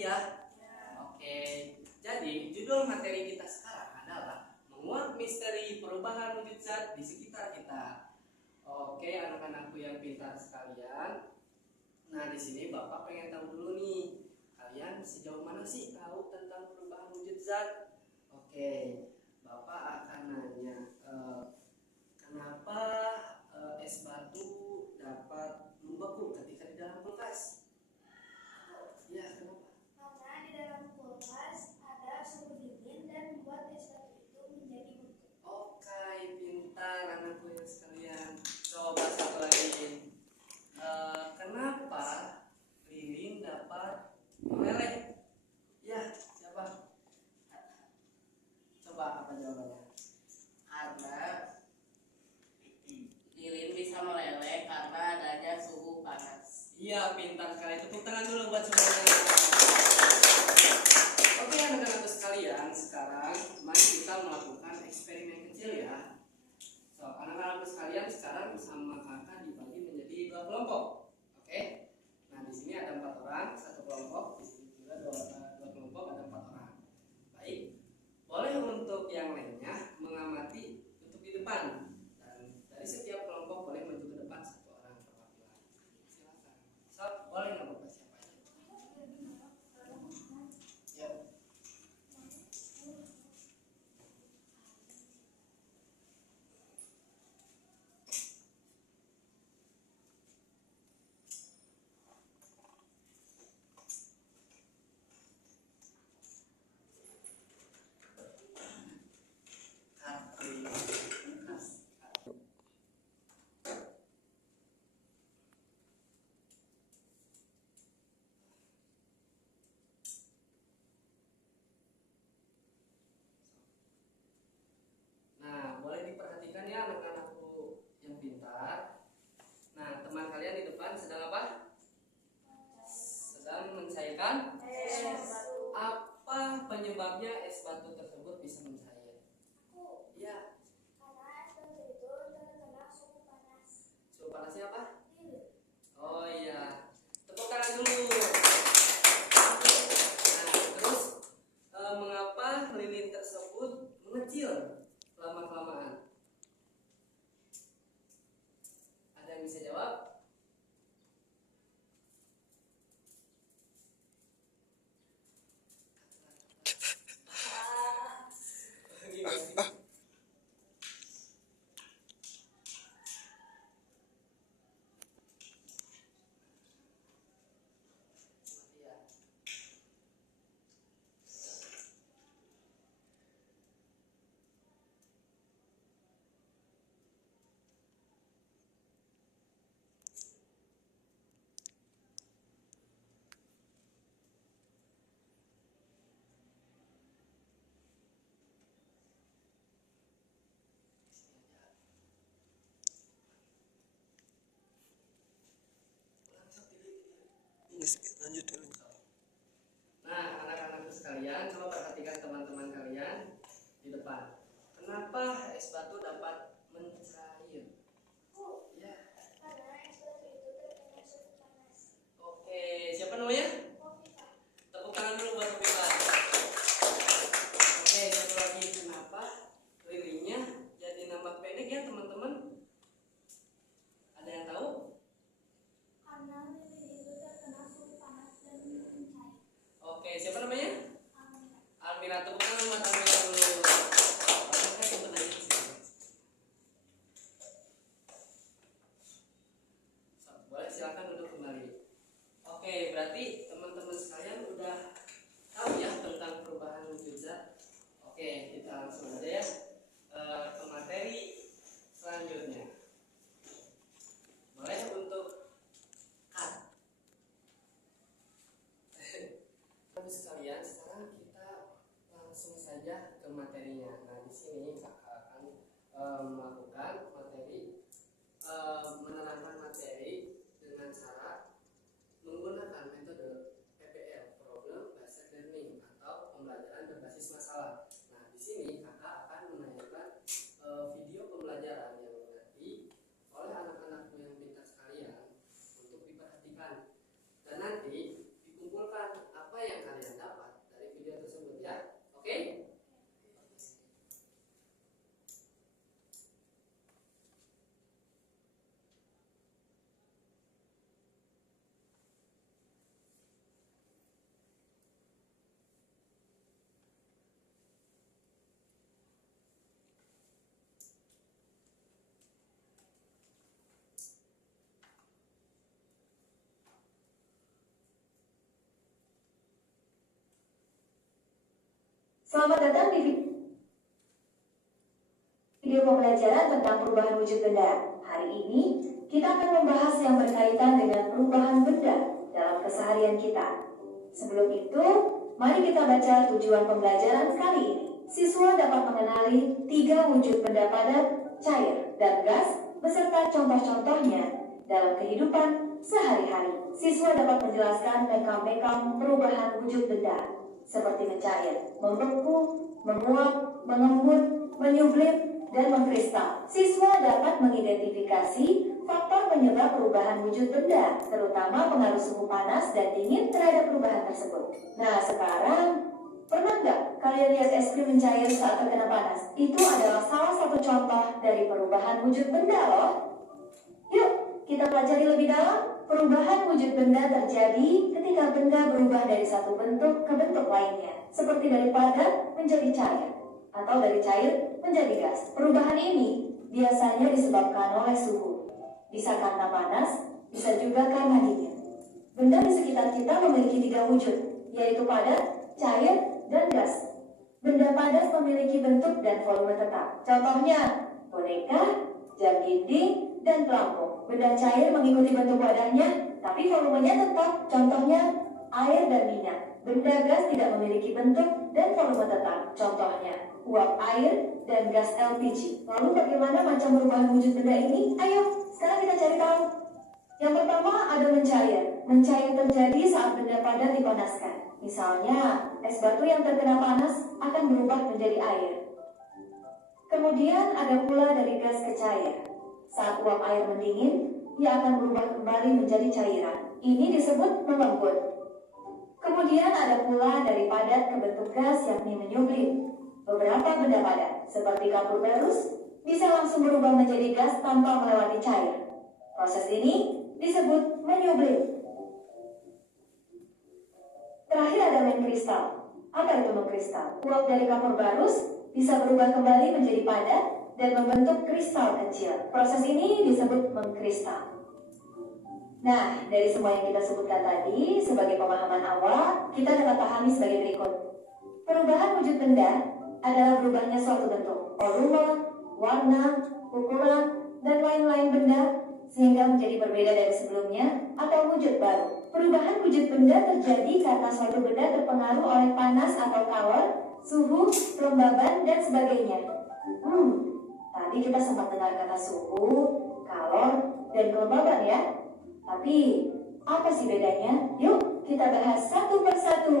Mengerti ya? Oke. Jadi judul materi kita sekarang adalah menguak misteri perubahan wujud zat di sekitar kita. Oke, anak-anakku yang pintar sekalian. Nah, di sini Bapak pengen tahu dulu nih, kalian sejauh mana sih tahu tentang perubahan wujud zat? Oke, Bapak akan nanya, kenapa es batu dapat membeku ketika di dalam kulkas? Ya, kenapa? Karena di dalam kulkas ada suhu dingin dan membuat es batu itu menjadi beku. Oke, pintar anakku yang sekalian. Coba satu lagi. Kenapa lilin dapat meleleh? Ya, siapa? Coba apa jawabannya? Karena lilin bisa meleleh karena adanya suhu panas. Iya, pintar sekali. Tepuk tangan dulu buat semuanya. Oke, anak-anakku sekalian, sekarang mari kita melakukan eksperimen kecil ya. So, anak-anakku sekalian sekarang bersama kakak dibagi menjadi 2 kelompok. Oke. Nah, di sini ada 4 orang, satu kelompok. Di sini juga dua kelompok, ada 4 orang. Baik. Boleh untuk yang lainnya mengamati untuk di depan. Dan dari setiap kelompok boleh maju ke depan satu orang perwakilan. Silakan. So, boleh nggak Bapak siapa aja? Ya. Nah, boleh diperhatikan ya anak-anakku yang pintar. Nah, teman kalian di depan sedang apa? Sedang mencairkan Es batu. apa penyebabnya es batu tersebut bisa mencair? Aku. Ya, Karena es batu itu terkena suhu panas. suhu panasnya apa? Lilin. Oh iya, tepuk tangan dulu. Nah, terus mengapa lilin tersebut mengecil lama-kelamaan? Ada yang bisa jawab? Gimana sih? Iya. Lanjut dulu. Nah, anak-anakku sekalian, coba perhatikan teman-teman kalian di depan. Kenapa es batu dapat mencair? Aku. Ya, Karena es batu itu terkena suhu panas. oke. Siapa namanya? Kofifa. Tepuk tangan dulu buat Viva. Oke, satu lagi. Kenapa lilinnya jadi nambah pendek ya, teman-teman? Ada yang tahu? Karena lilin itu terkena suhu panas dan mencair. Oke, siapa namanya? Almira. Almira. Tepuk tangan buat Almira dulu. Oke, ikut aja di sini. So, boleh silakan duduk kembali. Oke, berarti teman-teman sekalian udah tahu ya tentang perubahan wujud zat. Oke, kita langsung aja ya ke materi selanjutnya. Boleh untuk cut. Terus sekalian, sekarang kita langsung saja ke materinya. Nah, di sini kakak akan melakukan materi menerangkan materi dengan cara menggunakan metode PBL, problem Selamat datang di video pembelajaran tentang perubahan wujud benda. Hari ini kita akan membahas yang berkaitan dengan perubahan benda dalam keseharian kita. Sebelum itu, mari kita baca tujuan pembelajaran kali ini. Siswa dapat mengenali 3 wujud benda padat, cair, dan gas beserta contoh-contohnya dalam kehidupan sehari-hari. Siswa dapat menjelaskan mekam-mekam perubahan wujud benda seperti mencair, membeku, menguap, mengembut, menyublim, dan mengkristal. Siswa dapat mengidentifikasi faktor penyebab perubahan wujud benda, terutama pengaruh suhu panas dan dingin terhadap perubahan tersebut. Nah, sekarang pernah nggak kalian lihat es krim mencair saat terkena panas? Itu adalah salah satu contoh dari perubahan wujud benda loh. Yuk, kita pelajari lebih dalam. Perubahan wujud benda terjadi ketika benda berubah dari satu bentuk ke bentuk lainnya, seperti dari padat menjadi cair, atau dari cair menjadi gas. Perubahan ini biasanya disebabkan oleh suhu. Bisa karena panas, bisa juga karena dingin. Benda di sekitar kita memiliki 3 wujud, yaitu padat, cair, dan gas. Benda padat memiliki bentuk dan volume tetap. Contohnya, boneka, jam dinding, dan pelampung. Benda cair mengikuti bentuk wadahnya, tapi volumenya tetap. Contohnya, air dan minyak. Benda gas tidak memiliki bentuk dan volume tetap. Contohnya, uap air dan gas LPG. Lalu bagaimana macam perubahan wujud benda ini? Ayo, sekarang kita cari tahu. Yang pertama ada mencair. Mencair terjadi saat benda padat dipanaskan. Misalnya, es batu yang terkena panas akan berubah menjadi air. Kemudian ada pula dari gas ke cair. Saat uap air mendingin, ia akan berubah kembali menjadi cairan. Ini disebut mengembut. Kemudian ada pula dari padat ke bentuk gas, yakni menyublim. Beberapa benda padat, seperti kapur berus, bisa langsung berubah menjadi gas tanpa melewati cair. Proses ini disebut menyublim. Terakhir ada mengkristal. Apa itu mengkristal? Uap dari kapur barus bisa berubah kembali menjadi padat dan membentuk kristal kecil. Proses ini disebut mengkristal. Nah, dari semua yang kita sebutkan tadi, sebagai pemahaman awal, kita dapat pahami sebagai berikut. Perubahan wujud benda adalah berubahnya suatu bentuk, volume, warna, ukuran, dan lain-lain benda, sehingga menjadi berbeda dari sebelumnya atau wujud baru. Perubahan wujud benda terjadi karena suatu benda terpengaruh oleh panas atau kalor, suhu, kelembaban, dan sebagainya. Tadi kita sempat dengar kata suhu, kalor, dan kelembaban ya. Tapi, apa sih bedanya? Yuk, kita bahas satu persatu.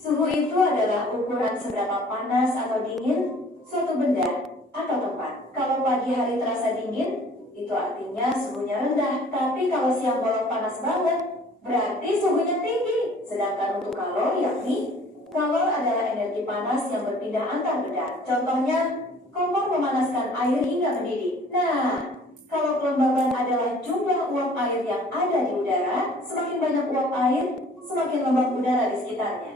Suhu itu adalah ukuran seberapa panas atau dingin suatu benda atau tempat. Kalau pagi hari terasa dingin, itu artinya suhunya rendah. Tapi kalau siang bolong panas banget, berarti suhunya tinggi. Sedangkan untuk kalor, yakni kalor adalah energi panas yang berpindah antar benda. Contohnya, kompor memanaskan air hingga mendidih. Nah, kalau kelembaban adalah jumlah uap air yang ada di udara, semakin banyak uap air, semakin lembab udara di sekitarnya.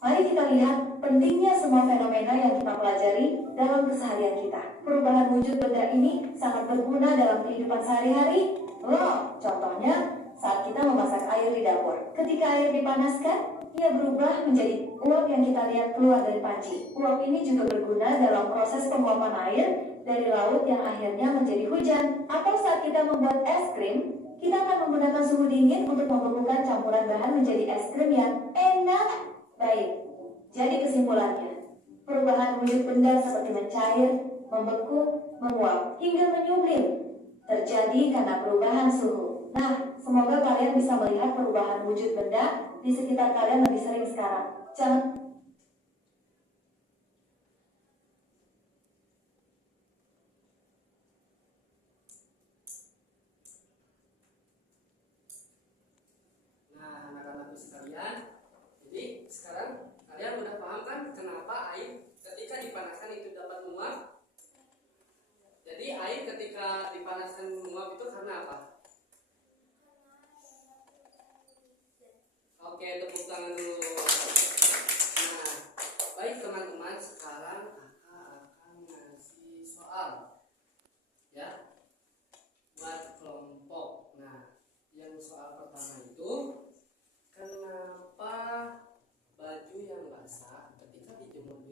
Mari kita lihat pentingnya semua fenomena yang kita pelajari dalam keseharian kita. Perubahan wujud benda ini sangat berguna dalam kehidupan sehari-hari. Loh, contohnya saat kita memasak air di dapur. Ketika air dipanaskan, ia berubah menjadi uap yang kita lihat keluar dari panci. Uap ini juga berguna dalam proses penguapan air dari laut yang akhirnya menjadi hujan. Atau saat kita membuat es krim, kita akan menggunakan suhu dingin untuk membekukan campuran bahan menjadi es krim yang enak. Baik, jadi kesimpulannya, perubahan wujud benda seperti mencair, membeku, menguap, hingga menyublim terjadi karena perubahan suhu. Nah, semoga kalian bisa melihat perubahan wujud benda di sekitar kalian lebih sering sekarang. Jangan Nah, anak-anakku sekalian, jadi sekarang kalian udah paham kan kenapa air ketika dipanaskan itu dapat menguap? Jadi air ketika dipanaskan menguap itu karena apa? Oke, tepuk tangan dulu. Nah, baik teman-teman, sekarang kakak akan ngasih soal ya buat kelompok. Nah, yang soal pertama itu, kenapa baju yang basah ketika dijemur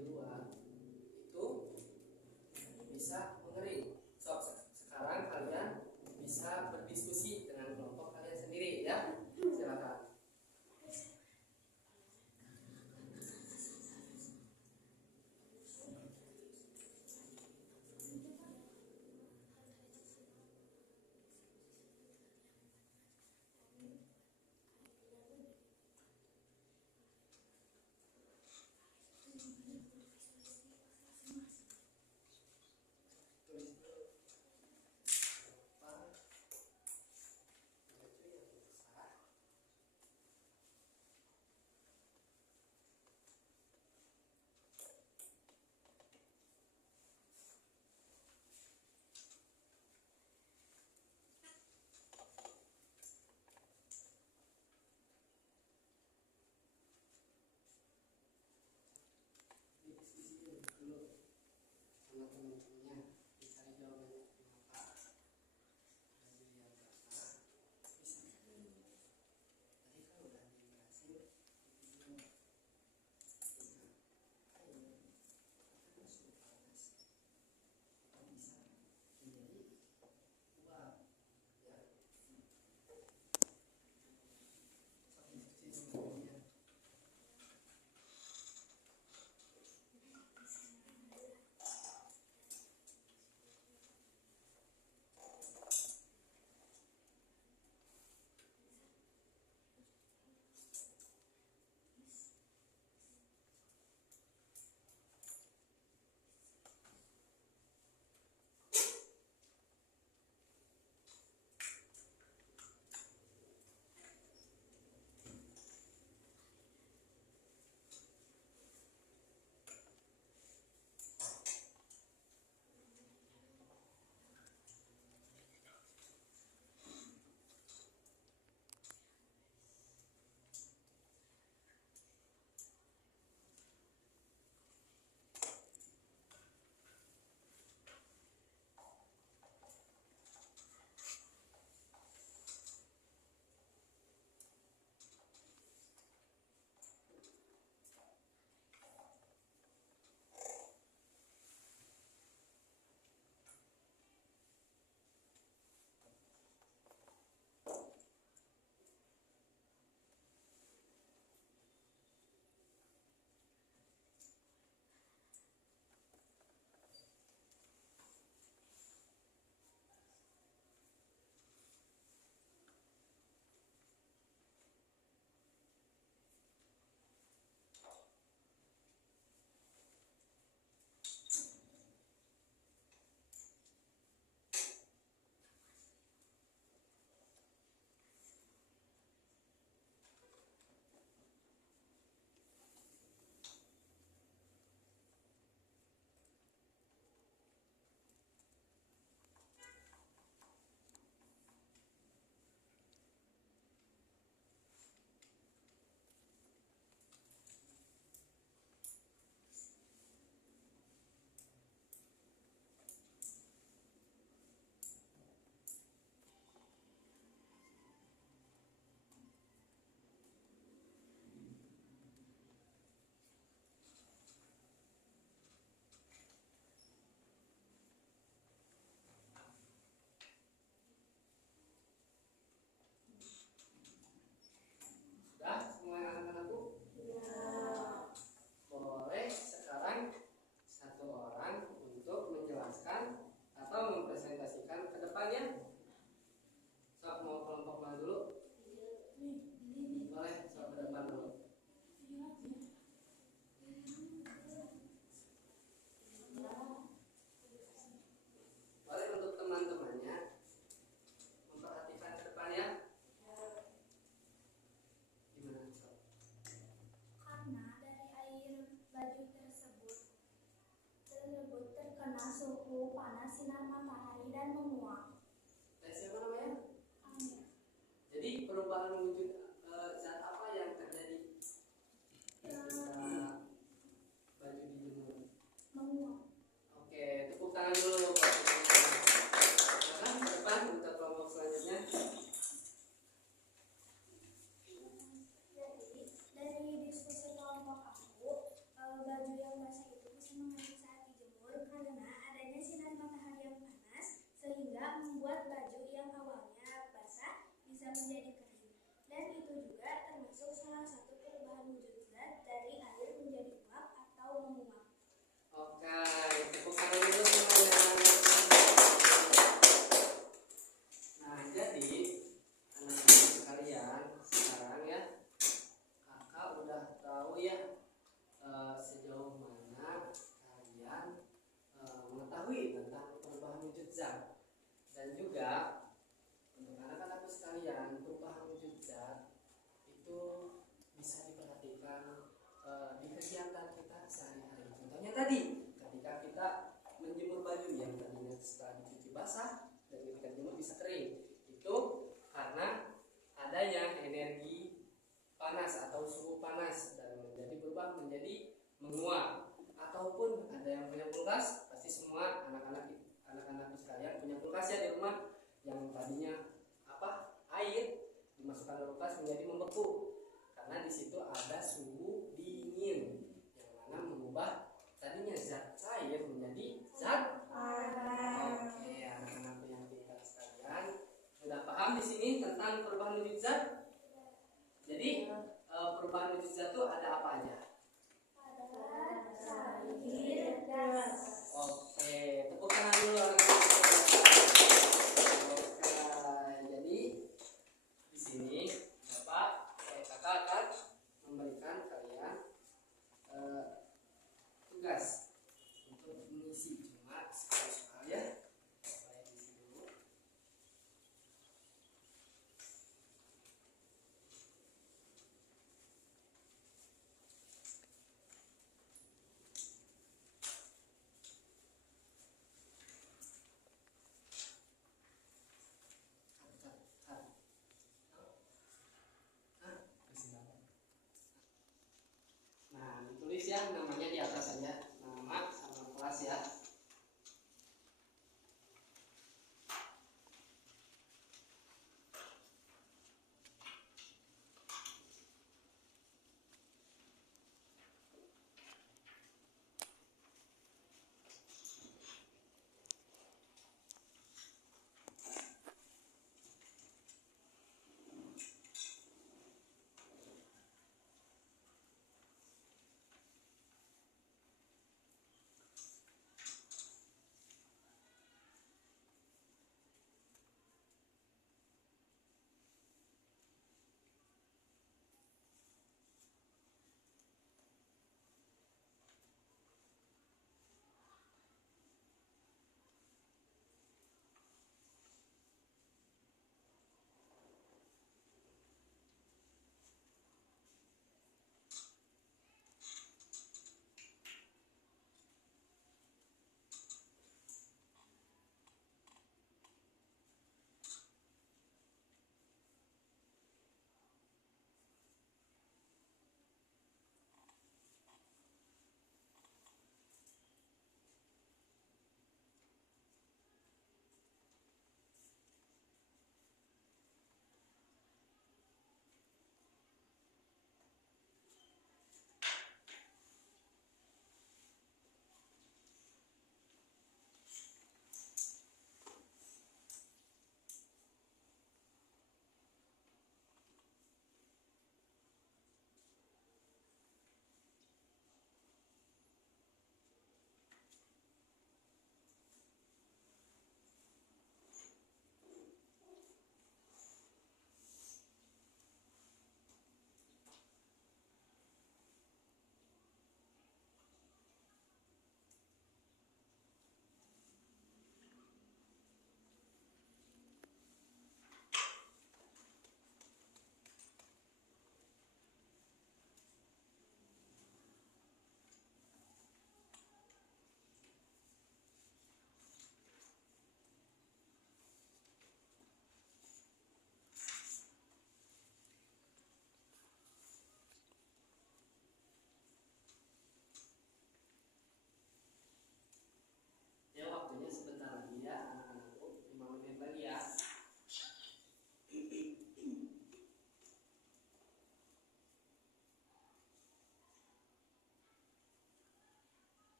dan menguap. Siapa namanya? Amir. Jadi perubahan wujud zat apa yang terjadi ketika baju dijemur? Menguap. Oke, tepuk tangan dulu. Nah, depan untuk kelompok selanjutnya. Jadi dari diskusi kelompok aku, baju yang basah itu bisa mengering saat dijemur karena adanya sinar matahari yang panas sehingga membuat baju yang awalnya basah bisa menjadi kering. Dan itu juga termasuk salah satu perubahan wujud zat dari air menjadi uap atau menguap. Oke, tepuk tangan dulu semuanya. Nah, jadi anak-anak sekalian, sekarang ya kakak udah tahu ya sejauh mana kalian mengetahui tentang perubahan wujud zat. Dan juga untuk anak-anakku sekalian, perubahan wujud zat itu bisa diperhatikan di kegiatan kita sehari-hari. Contohnya tadi, ketika kita menjemur baju yang tadinya setelah dicuci basah dan ketika dijemur bisa kering, itu karena adanya energi panas atau suhu panas dan berubah menjadi menguap. Ataupun ada yang punya kulkas, pasti semua anak-anak sekalian punya kulkas ya di rumah, yang tadinya air dimasukkan ke kulkas menjadi membeku karena di situ ada suhu dingin yang mana mengubah tadinya zat cair menjadi zat panas. Oke, anak-anak yang pintar sekalian, sudah paham di sini tentang perubahan wujud zat? Jadi perubahan wujud zat itu ada apa aja? Ada cair, gas. Oke, tepuk tangan dulu anak-anak. Oke, jadi di sini kakak akan memberikan kalian tugas untuk mengisi, cuma sekali-sekali ya. Saya isi dulu.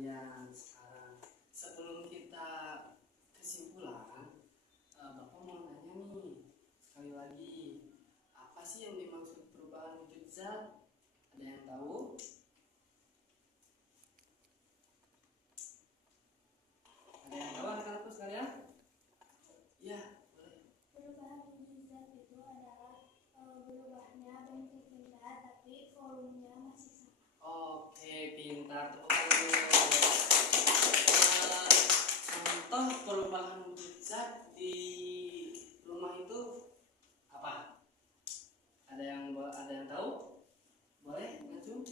sekalian, sekarang sebelum kita kesimpulan, Bapak mau nanya nih sekali lagi, apa sih yang dimaksud perubahan wujud zat? Ada yang tahu? Ada yang tahu anak-anakku sekalian? Ya, boleh. Perubahan wujud zat itu adalah berubahnya bentuk benda tapi volumenya masih sama. Oke, pintar. Tepuk tangan dulu. Contoh perubahan wujud zat di rumah itu apa? Ada yang tahu? Boleh ngacung?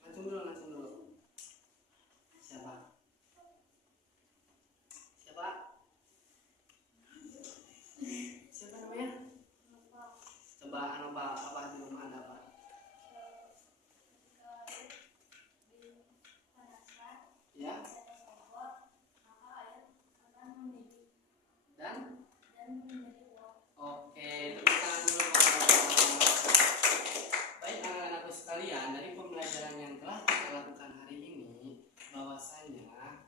Ngacung dulu. Siapa? Siapa namanya? Coba apa di rumah ada apa? Ya. Dan oke, tepuk tangan dulu. Baik anak-anakku sekalian, dari pembelajaran yang telah kita lakukan hari ini, bahwasanya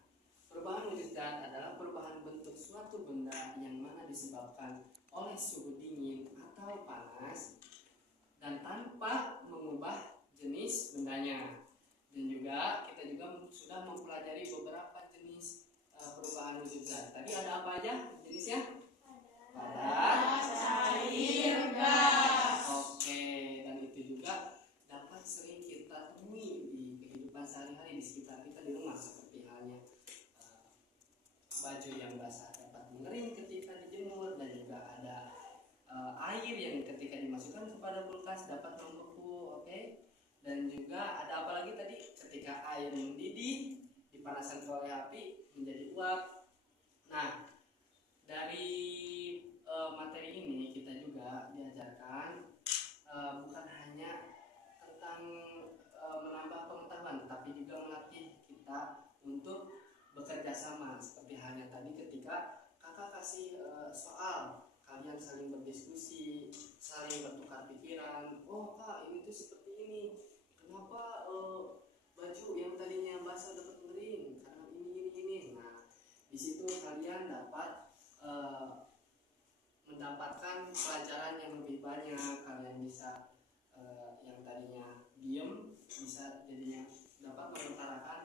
perubahan wujud zat adalah perubahan bentuk suatu benda yang mana disebabkan oleh suhu dingin atau panas dan tanpa mengubah jenis bendanya. Dan juga kita juga sudah mempelajari beberapa jenis perubahan wujud zat. Tadi ada apa aja jenisnya? Padat, cair, gas. Oke, dan itu juga dapat sering kita temui di kehidupan sehari-hari di sekitar kita di rumah, seperti halnya baju yang basah dapat mengering ketika dijemur, dan juga ada air yang ketika dimasukkan kepada kulkas dapat membeku. Oke, dan juga ada apa lagi tadi, ketika air mendidih dipanaskan oleh api menjadi uap. Nah, dari materi ini kita juga diajarkan bukan hanya tentang menambah pengetahuan, tapi juga melatih kita untuk bekerja sama, seperti halnya tadi ketika kakak kasih soal, kalian saling berdiskusi, saling bertukar pikiran. Oh kak, ini tuh seperti ini, kenapa baju yang tadinya basah dapat kering, karena ini. Nah, di situ kalian dapat mendapatkan pelajaran yang lebih banyak. Kalian bisa yang tadinya diem bisa jadinya dapat mengutarakan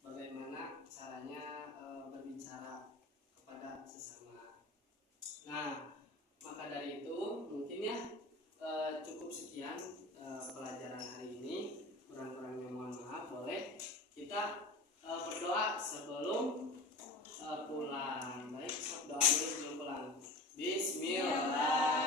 bagaimana caranya berbicara kepada sesama. Nah, maka dari itu mungkin ya cukup sekian pelajaran hari ini. Kurang-kurangnya mohon maaf. Boleh kita berdoa sebelum pulang. Baik, doa dulu sebelum pulang. Bismillah.